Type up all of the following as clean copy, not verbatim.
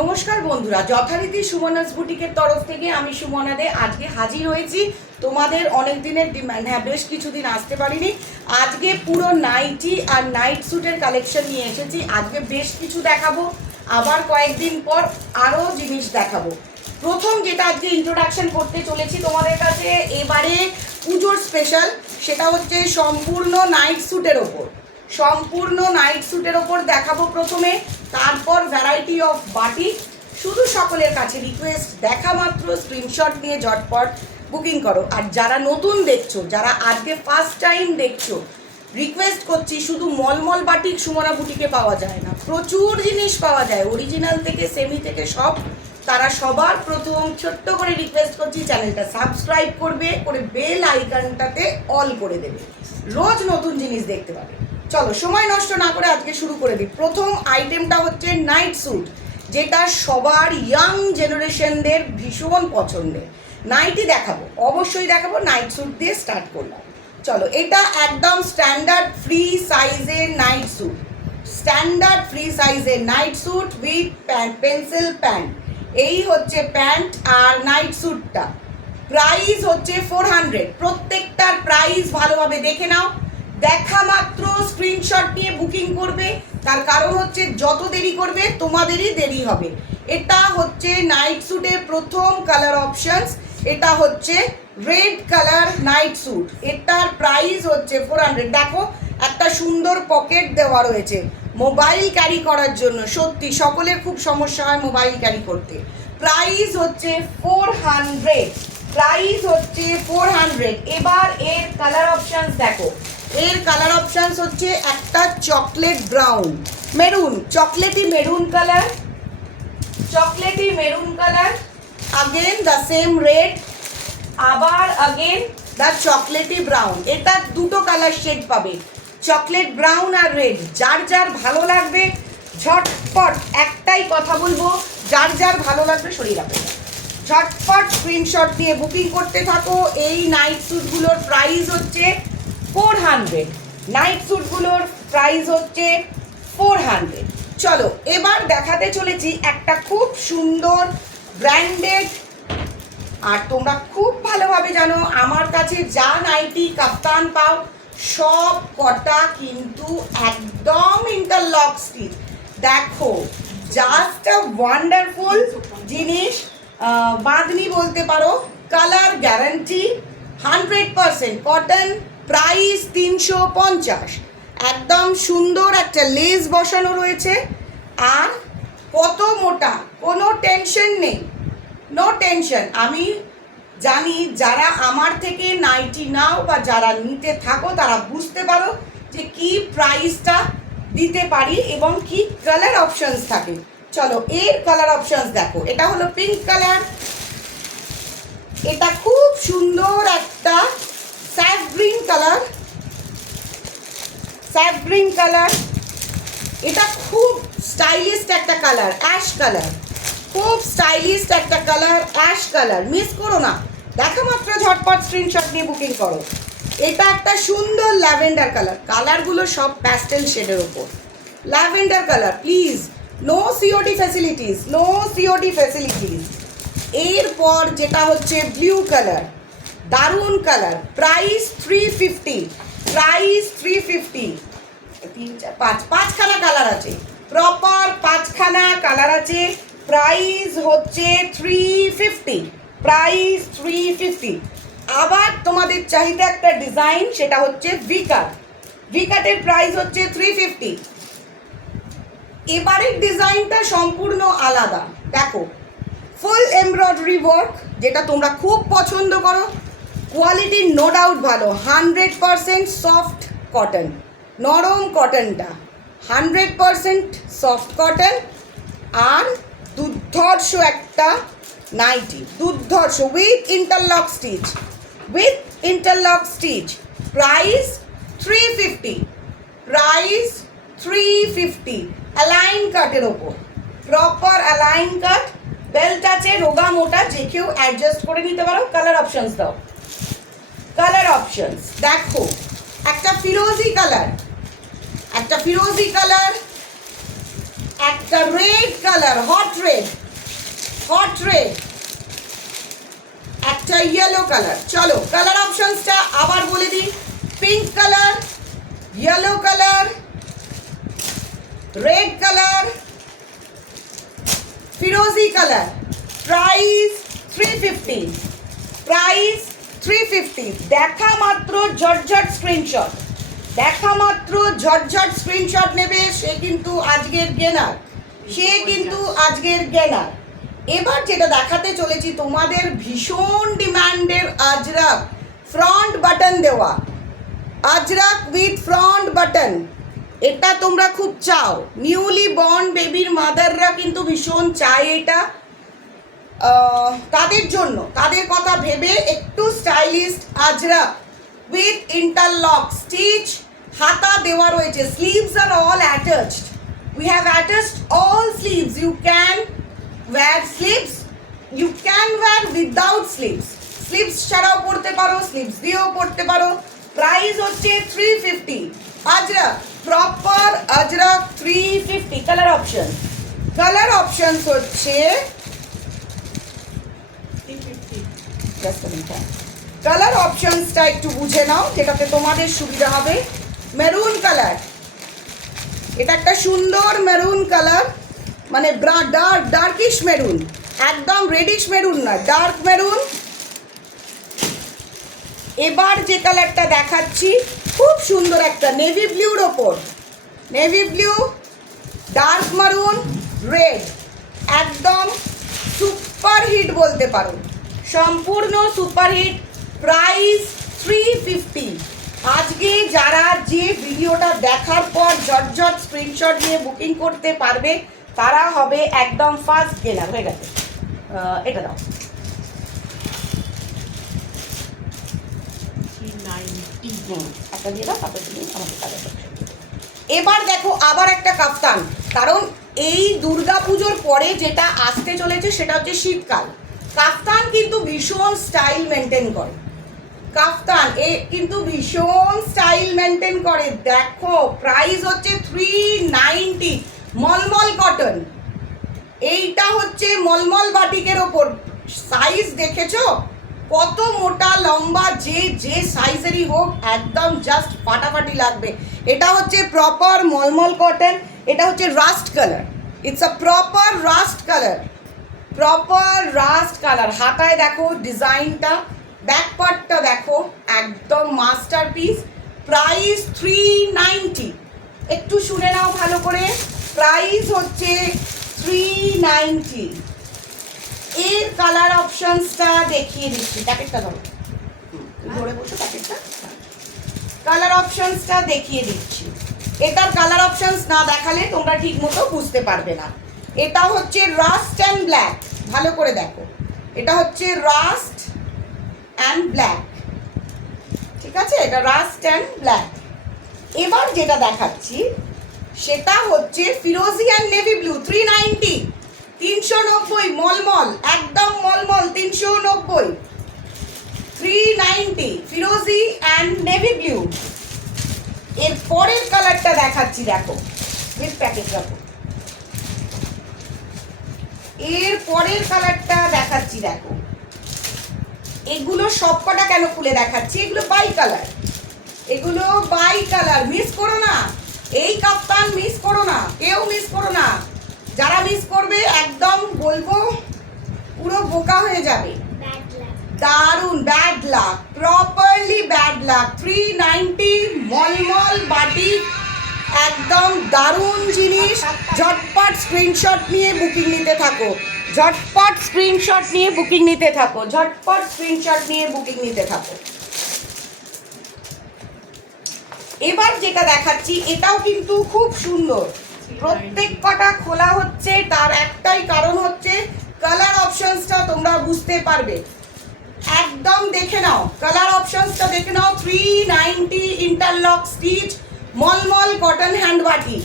নমস্কার বন্ধুরা, যথারীতি সুমনাস বুটিকের তরফ থেকে আমি সুমনা দে আজকে হাজির হয়েছি। তোমাদের অনেক দিনের ডিমান্ড, বেশ কিছুদিন আসতে পারিনি। আজকে পুরো নাইটি আর নাইট স্যুটের কালেকশন নিয়ে এসেছি। আজকে বেশ কিছু দেখাবো, আবার কয়েকদিন পর আরও জিনিস দেখাবো। প্রথম যেটা আজকে ইন্ট্রোডাকশন করতে চলেছি তোমাদের কাছে, এবারে পুজোর স্পেশাল, সেটা হচ্ছে সম্পূর্ণ নাইট স্যুটের ওপর। সম্পূর্ণ নাইট স্যুটের ওপর দেখাবো প্রথমে, তারপর ভ্যারাইটি অফ বাটিক। শুধু সকলের কাছে রিকোয়েস্ট, দেখা মাত্র স্ক্রিনশট নিয়ে ঝটপট বুকিং করো। আর যারা নতুন দেখছো, যারা আজকে ফার্স্ট টাইম দেখছো, রিকোয়েস্ট করছি, শুধু মলমল বাটিক সুমনা বুটিকে পাওয়া যায় না, প্রচুর জিনিস পাওয়া যায়, অরিজিনাল থেকে সেমি থেকে সব। তারা সবার প্রথম ছোট্ট করে রিকোয়েস্ট করছি, চ্যানেলটা সাবস্ক্রাইব করবে, করে বেল আইকনটাতে অল করে দেবে, রোজ নতুন জিনিস দেখতে পাবে। চলো সময় নষ্ট না করে আজকে শুরু করে দিই। প্রথম আইটেমটা হচ্ছে নাইট স্যুট, যেটা সবার ইয়াং জেনারেশনদের ভীষণ পছন্দের। নাইটি দেখাবো, অবশ্যই দেখাবো, নাইট স্যুট দিয়ে স্টার্ট করলাম। চলো, এটা একদম স্ট্যান্ডার্ড ফ্রি সাইজের নাইট স্যুট, স্ট্যান্ডার্ড ফ্রি সাইজের night sweet with pant, pencil pant. এই হচ্ছে প্যান্ট আর নাইট স্যুটটা। প্রাইস হচ্ছে 400। প্রত্যেকটার প্রাইস ভালোভাবে দেখে নাও, দেখা মাত্র স্ক্রিনশট নিয়ে বুকিং করবে। তার কারণ হচ্ছে যত দেরি করবে তোমাদেরই দেরি হবে। এটা হচ্ছে নাইট স্যুটের প্রথম কালার অপশনস, এটা হচ্ছে রেড কালার নাইট স্যুট। এটার প্রাইস হচ্ছে 400। দেখো, একটা সুন্দর পকেট দেওয়া রয়েছে মোবাইল ক্যারি করার জন্য। সত্যি সকলের খুব সমস্যা হয় মোবাইল ক্যারি করতে। প্রাইস হচ্ছে 400, প্রাইস হচ্ছে 400। এবার এর কালার অপশনস দেখো। এর কালার অপশনস হচ্ছে একটা chocolate brown, maroon, chocolatey maroon colour, chocolatey maroon colour, again the same red, আবার আগেন দ্য চকলেটি ব্রাউন। এটা দুটো কালার শেড পাবে, চকলেট ব্রাউন আর রেড। যার যার ভালো লাগবে ঝটপট, একটাই কথা বলবো, যার যার ভালো লাগবে সরিয়ে রাখবে, ঝটপট স্ক্রিনশট দিয়ে বুকিং করতে থাকো। এই নাইট স্যুটগুলোর প্রাইস হচ্ছে 400, নাইট স্যুটগুলোর প্রাইস হচ্ছে 400। চলো এবার দেখাতে চলেছি একটা খুব সুন্দর ব্র্যান্ডেড, আর তোমরা খুব ভালোভাবে জানো আমার কাছে যা নাইটি কাপ্তান পাও সব কটা কিন্তু একদম ইন্টারলক স্টিচ। দেখো, জাস্ট আ ওয়ান্ডারফুল জিনিস, বাঁধনি বলতে পারো, কালার গ্যারান্টি, 100% কটন। প্রাইস 350। একদম সুন্দর একটা লেস বসানো রয়েছে, আর কত মোটা, কোনো টেনশন নেই, নো টেনশন। আমি জানি যারা আমার থেকে নাইটি নাও বা যারা নিতে থাকো তারা বুঝতে পারো যে কি প্রাইসটা দিতে পারি এবং কি কালার অপশনস থাকে। চলো এর কালার অপশনস দেখো। এটা হলো পিঙ্ক কালার, এটা খুব সুন্দর একটা safe green colour, safe green colour. এটা খুব স্টাইলিশ একটা কালার, অ্যাশ কালার, খুব স্টাইলিশ একটা কালার, অ্যাশ কালার। মিস করো না, দেখা মাত্র ঝটপট স্ক্রিনশট নিয়ে বুকিং করো। এটা একটা সুন্দর ল্যাভেন্ডার কালার, কালারগুলো সব প্যাস্টেল শেডের ওপর। Lavender colour, please, no COD facilities, no COD facilities. এরপর যেটা হচ্ছে ব্লু কালার, দারুণ কালার, প্রাইস 350, প্রাইস 350। 3 4 5 পাঁচখানা কালার আছে, প্রপার 5খানা কালার আছে। প্রাইস হচ্ছে 350, প্রাইস 350। আবার তোমাদের চাহিদা একটা ডিজাইন, সেটা হচ্ছে ভিকাট, ভিকাটের প্রাইস হচ্ছে 350। এবারের ডিজাইনটা সম্পূর্ণ আলাদা। দেখো, ফুল এমব্রয়ডারি ওয়ার্ক, যেটা তোমরা খুব পছন্দ করো, কোয়ালিটি নো ডাউট ভালো, 100% সফট কটন, নরম কটনটা 100% সফট কটন। আর দুর্ধর্ষ একটা নাইটি, দুর্ধর্ষ, with interlock stitch, with interlock stitch. Price 350, price 350। Align কাটের ওপর, প্রপার অ্যালাইন কাট, বেল্ট আছে রোগা মোটা, যে কেউ অ্যাডজাস্ট করে নিতে পারো। কালার অপশনস দাও, কালার অপশনস দেখো। একটা ফিরোজি কালার, একটা ফিরোজি কালার, একটা রেড কালার, হট রেড, একটা ইয়েলো কালার। চলো কালার অপশনসটা আবার বলে দিই, pink colour, yellow colour, red colour, ফিরোজি কালার। Price 350, price 350। দেখা মাত্র ঝটঝট স্ক্রিনশট, দেখা মাত্র ঝটঝট স্ক্রিনশট নেবে, সে কিন্তু আজকের গেনার, সে কিন্তু আজকের গেনার। এবার যেটা দেখাতে চলেছি তোমাদের ভীষণ ডিমান্ডের আজরাক, ফ্রন্ট বাটন দেওয়া আজরাক উইথ ফ্রন্ট বাটন। এটা তোমরা খুব চাও, নিউলি বর্ন বেবির মাদাররা কিন্তু ভীষণ চায় এটা। তাদের জন্য, তাদের কথা ভেবে একটু stylist ajrak with interlock stitch, হাতা দেওয়া রয়েছে। স্লিভস আর all attached, we have attached all sleeves. You can wear sleeves, you can wear without sleeves, sleeves ছাড়াও পড়তে পারো, স্লিভস দিয়েও পড়তে পারো। প্রাইস হচ্ছে 350, Ajrak, proper Ajrak 350। Colour option, colour options হচ্ছে কালার অপশনসটা একটু বুঝে নাও যেটাতে তোমাদের সুবিধা হবে। মেরুন কালার, এটা একটা সুন্দর মেরুন কালার, মানে ডার্কিশ মেরুন, একদম রেডিশ মেরুন না, ডার্ক মেরুন। এবার যে কালারটা দেখাচ্ছি খুব সুন্দর একটা নেভি ব্লুর ওপর, নেভি ব্লু, ডার্ক মারুন, রেড, একদম সুপার হিট বলতে পারো, সম্পূর্ণ সুপার হিট। প্রাইস 350। আজকে যারা যে ভিডিওটা দেখার পর ঝটঝট স্ক্রিনশট নিয়ে বুকিং করতে পারবে তারা হবে একদম ফার্স্ট গেনার। হয়ে গেছে, এটা দাও। একটা দিয়ে দাও, তারপরে তুমি আমাকে কালার। এবার দেখো আবার একটা কাফতান, কারণ এই দুর্গা পুজোর পরে যেটা আসতে চলেছে সেটা হচ্ছে শীতকাল। কাফতান কিন্তু ভীষণ স্টাইল মেনটেন করে, কাফতান এ কিন্তু ভীষণ স্টাইল মেনটেন করে। দেখো প্রাইস হচ্ছে 390, মলমল কটন। এইটা হচ্ছে মলমল বাটিকের ওপর। সাইজ দেখেছো কত মোটা লম্বা, যে যে সাইজেরই হোক একদম জাস্ট ফাটাফাটি লাগবে। এটা হচ্ছে প্রপার মলমল কটন, এটা হচ্ছে rushed colour, it's a proper rushed colour, proper rushed colour. হাতায় দেখো ডিজাইনটা, ব্যাক পার্টটা দেখো, একদম মাস্টারপিস। প্রাইস 390, একটু শুনে নাও ভালো করে, প্রাইস হচ্ছে 390। এর কালার অপশনসটা দেখিয়ে দিচ্ছি, প্যাকেটটা ধরো, ধরে বসো প্যাকেটটা, কালার অপশনসটা দেখিয়ে দিচ্ছি। এটার কালার অপশনস না দেখালে তোমরা ঠিক মতো বুঝতে পারবে না। এটা হচ্ছে রাস্ট অ্যান্ড ব্ল্যাক, ভালো করে দেখো, এটা হচ্ছে রাস্ট অ্যান্ড ব্ল্যাক, ঠিক আছে, এটা রাস্ট অ্যান্ড ব্ল্যাক। এবার যেটা দেখাচ্ছি সেটা হচ্ছে ফিরোজি অ্যান্ড নেভি ব্লু, 390, 390, মলমল, একদম মলমল, 390, 390, ফিরোজি অ্যান্ড নেভি ব্লু। এর পরের কালারটা দেখাচ্ছি, দেখো উইথ প্যাকেট রাখো। এর পরের কালারটা দেখাচ্ছি, দেখো এগুলো সবকটা কেন খুলে দেখাচ্ছি, এগুলো বাই কালার, এগুলো বাই কালার। মিস করো না, এই কাপ্তান মিস করো না, কেউ মিস করো না। যারা মিস করবে একদম বলবো পুরো বোকা হয়ে যাবে। দারুন, bad luck, properly bad luck. 390, মলমল বাটিক, একদম দারুণ জিনিস। ঝটপট স্ক্রিনশট নিয়ে বুকিং নিতে থাকো, ঝটপট স্ক্রিনশট নিয়ে বুকিং নিতে থাকো, ঝটপট স্ক্রিনশট নিয়ে বুকিং নিতে থাকো। এবার যেটা দেখাচ্ছি এটাও কিন্তু খুব সুন্দর, প্রত্যেক কটা খোলা হচ্ছে, তার একটাই কারণ হচ্ছে কালার অপশনসটা তোমরা বুঝতে পারবে। একদম দেখে নাও, কালার অপশনসটা দেখে নাও। 390, ইন্টারলক স্টিচ, মলমল কটন হ্যান্ড বাটিক,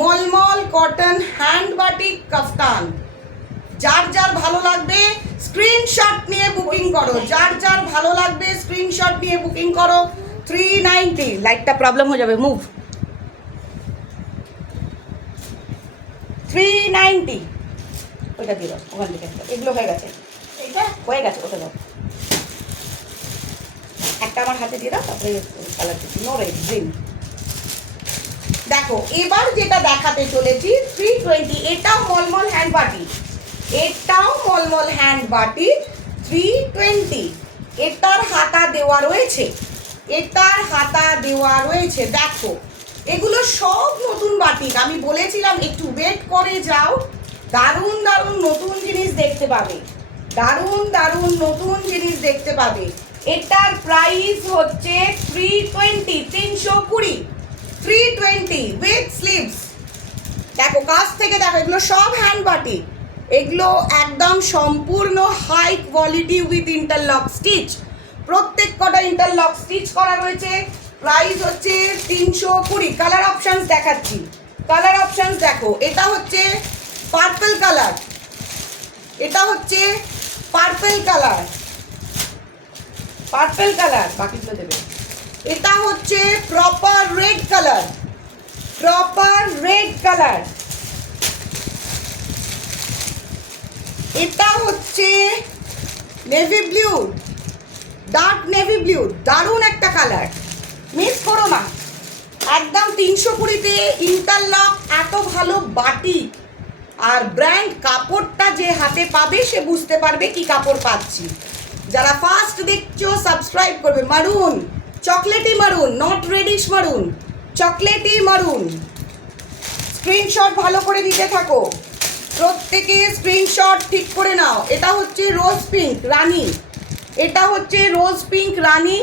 মলমল কটন হ্যান্ড বাটিক কাফতান। যার যার ভালো লাগবে স্ক্রিনশট নিয়ে বুকিং করো, যার যার ভালো লাগবে স্ক্রিনশট নিয়ে বুকিং করো। 390, লাইটটা প্রবলেম হয়ে যাবে, মুভ। 390। ওইটা দিয়ে দাও ওখান থেকে, এগুলো হয়ে গেছে, এইটা হয়ে গেছে, ওটা দাও একটা আমার হাতে দিয়ে দাও, তারপরে কালার দিচ্ছি, নো রেড, গ্রিন। দেখো এবার যেটা দেখাতে চলেছি 320, এটাও মলমল হ্যান্ড বাটি, এটাও মলমল হ্যান্ড বাটি 320। এটার হাতা দেওয়া রয়েছে, এটার হাতা দেওয়া রয়েছে। দেখো এগুলো সব নতুন বাটি, আমি বলেছিলাম একটু ওয়েট করে যাও, দারুণ দারুণ নতুন জিনিস দেখতে পাবে, দারুণ দারুণ নতুন জিনিস দেখতে পাবে। এটার প্রাইস হচ্ছে 320, 320, 320 উইথ স্লিভস। দেখো কাছ থেকে দেখো, এগুলো সব হ্যান্ড বাটি, এগুলো একদম সম্পূর্ণ high quality with interlock stitch, প্রত্যেক কটা ইন্টারলক স্টিচ করা রয়েছে। প্রাইস হচ্ছে 320। কালার অপশানস দেখাচ্ছি, কালার অপশানস দেখো, এটা হচ্ছে পার্পল কালার, এটা হচ্ছে পার্পল কালার, পার্পল কালার, বাকিগুলো দেবে। এটা হচ্ছে proper red colour, proper red colour. এটা হচ্ছে navy blue, dark navy blue, দারুণ একটা কালার, মিস করো না। একদম 320-তে ইন্টারলক, এত ভালো বাটি আর ব্র্যান্ড, কাপড়টা যে হাতে পাবে সে বুঝতে পারবে কি কাপড় পাচ্ছি। যারা ফার্স্ট দেখছো সাবস্ক্রাইব করবে। মারুন, চকলেটি মারুন, নট রেডিশ মারুন, চকলেটি মারুন। স্ক্রিনশট ভালো করে দিতে থাকো, প্রত্যেকে স্ক্রিনশট ঠিক করে নাও। এটা হচ্ছে রোজ পিঙ্ক রানী, এটা হচ্ছে রোজ পিঙ্ক রানী,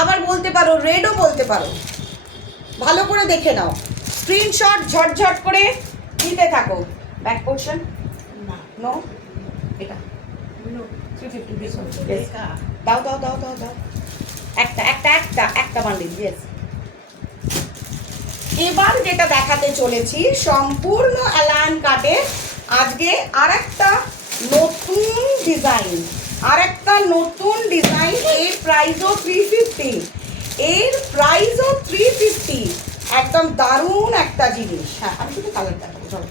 আবার বলতে পারো রেডও বলতে পারো, ভালো করে দেখে নাও। স্ক্রিনশট ঝটঝট করে দিতে থাকো। ব্যাক পোর্শন না, নো, এটা 350 দাও দাও দাও দাও দাও, একটা একটা একটা একটা বান্ডিল, ইয়েস। এবার যেটা দেখাতে চলেছি সম্পূর্ণ অ্যালান কাটে, আজকে আরেকটা নতুন ডিজাইন, আরেকটা নতুন ডিজাইন। এর প্রাইসও 350, এর প্রাইসও 350, একদম দারুণ একটা জিনিস। হ্যাঁ আমি শুধু কালার দেখাবো, চলো।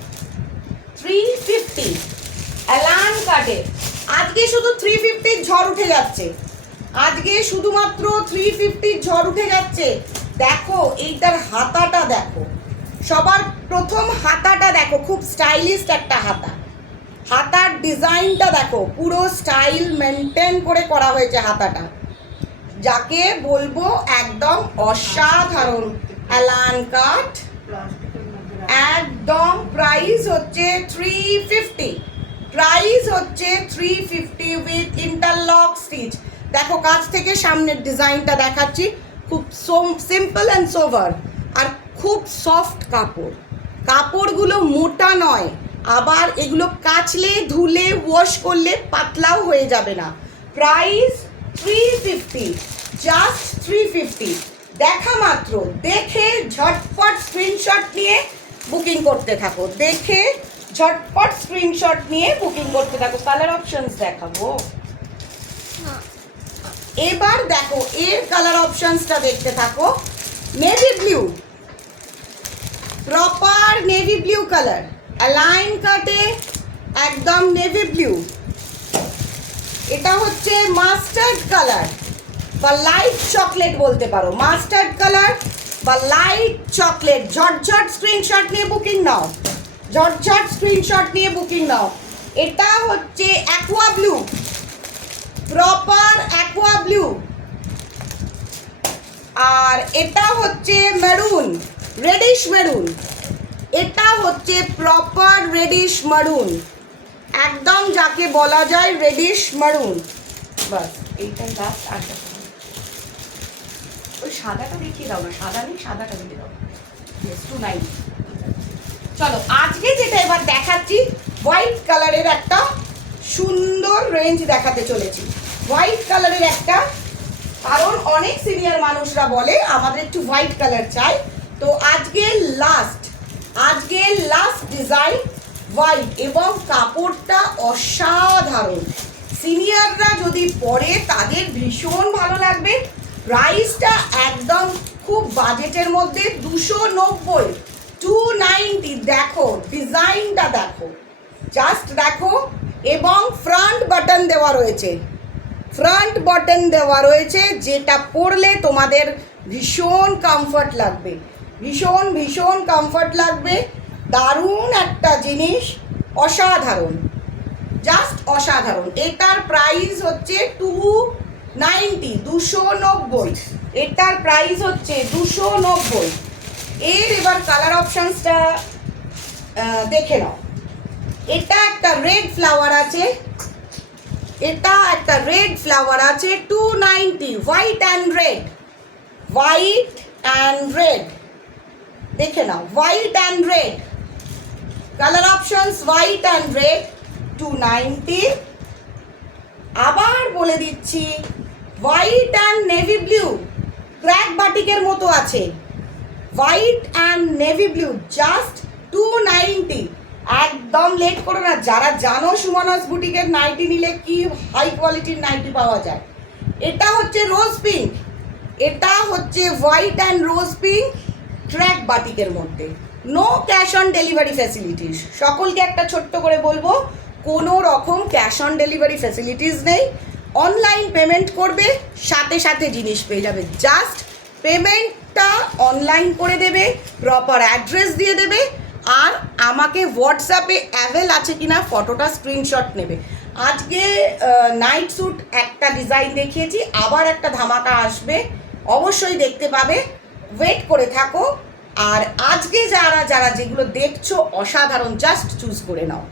350 অ্যালান কাটে, আজকে শুধু 350 ঝড় উঠে যাচ্ছে, আজকে শুধুমাত্র 350 ঝড় উঠে যাচ্ছে। দেখো এইটার হাতাটা দেখো, সবার প্রথম হাতাটা দেখো, খুব স্টাইলিশ একটা হাতা, হাতার ডিজাইনটা দেখো, পুরো স্টাইল মেনটেন করে করা হয়েছে হাতাটা, যাকে বলবো একদম অসাধারণ অ্যালান কাট। একদম প্রাইস হচ্ছে 350, প্রাইস হচ্ছে 350 উইথ ইন্টারলক স্টিচ। দেখো কাছ থেকে সামনের ডিজাইনটা দেখাচ্ছি, খুব সিম্পল অ্যান্ড সোভার, আর খুব সফট কাপড়, কাপড়গুলো মোটা নয়, আবার এগুলো কাচলে ধুলে ওয়াশ করলে পাতলাও হয়ে যাবে না। Price 350, just 350। দেখা মাত্র দেখে ঝটপট স্ক্রিনশট নিয়ে বুকিং করতে থাকো, দেখে ঝটপট স্ক্রিনশট নিয়ে বুকিং করতে থাকো। কালার অপশনস দেখাবো, এবার দেখো এর কালার অপশনসটা দেখতে থাকো। Navy blue, proper navy blue colour, A line কাটে একদম নেভি ব্লু। এটা হচ্ছে মাস্টার্ড কালার বা লাইট চকলেট বলতে পারো, মাস্টার্ড কালার বা লাইট চকলেট। ঝটঝট স্ক্রিনশট নিয়ে বুকিং নাও, ঝটঝট স্ক্রিনশট নিয়ে বুকিং নাও। এটা হচ্ছে aqua blue, proper aqua blue, আর এটা হচ্ছে মেরুন, রেডিশ মেরুন, এটা হচ্ছে প্রপার রেডিশ মারুন, একদম যাকে বলা যায় রেডিশ মারুন। বাস এইটাই লাস্ট, আর ওই সাদাটা দেখিয়ে দাও না, সাদা নেই, সাদাটা দেখিয়ে দাও। 290। চলো আজকে যেটা এবার দেখাচ্ছি, হোয়াইট কালারের একটা সুন্দর রেঞ্জ দেখাতে চলেছি, হোয়াইট কালারের একটা, কারণ অনেক সিনিয়র মানুষরা বলে আমাদের একটু হোয়াইট কালার চাই, তো আজকে লাস্ট ডিজাইন হোয়াইট, এবং কাপড়টা অসাধারণ, সিনিয়ররা যদি পরে তাদের ভীষণ ভালো লাগবে। প্রাইসটা একদম খুব বাজেটের মধ্যে, 290, 290 দেখো, ডিজাইনটা দেখো, জাস্ট দেখো। এবং ফ্রন্ট বাটন দেওয়া রয়েছে, ফ্রন্ট বাটন দেওয়া রয়েছে, যেটা পরলে তোমাদের ভীষণ কমফর্ট লাগবে, ভীষণ ভীষণ কমফর্ট লাগবে। দারুণ একটা জিনিস, অসাধারণ, জাস্ট অসাধারণ। এটার প্রাইস হচ্ছে 290, এটার প্রাইস হচ্ছে 290। এর এবার কালার অপশানসটা দেখে নাও। এটা একটা রেড ফ্লাওয়ার আছে, এটা একটা রেড ফ্লাওয়ার আছে, 290, white and red, white and red, দেখে নাও, white and red, colour options white and red, 290। আবার বলে দিচ্ছি, white and navy blue, crack বাটিকের মতো আছে, white and navy blue, just 290। একদম লেট করো না, যারা জানো সুমনাস বুটিকের নাইটি নিলে কি হাই কোয়ালিটির নাইটি পাওয়া যায়। এটা হচ্ছে রোজ পিঙ্ক, এটা হচ্ছে white and rose pink, track বাটিকের মধ্যে। No cash on delivery facilities, সকলকে একটা ছোট্ট করে বলবো, কোনো রকম ক্যাশ অন ডেলিভারি ফ্যাসিলিটিস নেই। অনলাইন পেমেন্ট করবে, সাথে সাথে জিনিস পেয়ে যাবে। জাস্ট পেমেন্টটা অনলাইন করে দেবে, প্রপার অ্যাড্রেস দিয়ে দেবে, আর আমাকে হোয়াটসঅ্যাপে অ্যাভেল আছে কিনা ফটোটা স্ক্রিনশট নেবে। আজকে নাইট স্যুট একটা ডিজাইন দেখিয়েছি, আবার একটা ধামাকা আসবে, অবশ্যই দেখতে পাবে, ওয়েট করে থাকো। আর আজকে যারা যারা যেগুলো দেখছো অসাধারণ, জাস্ট চুজ করে নাও।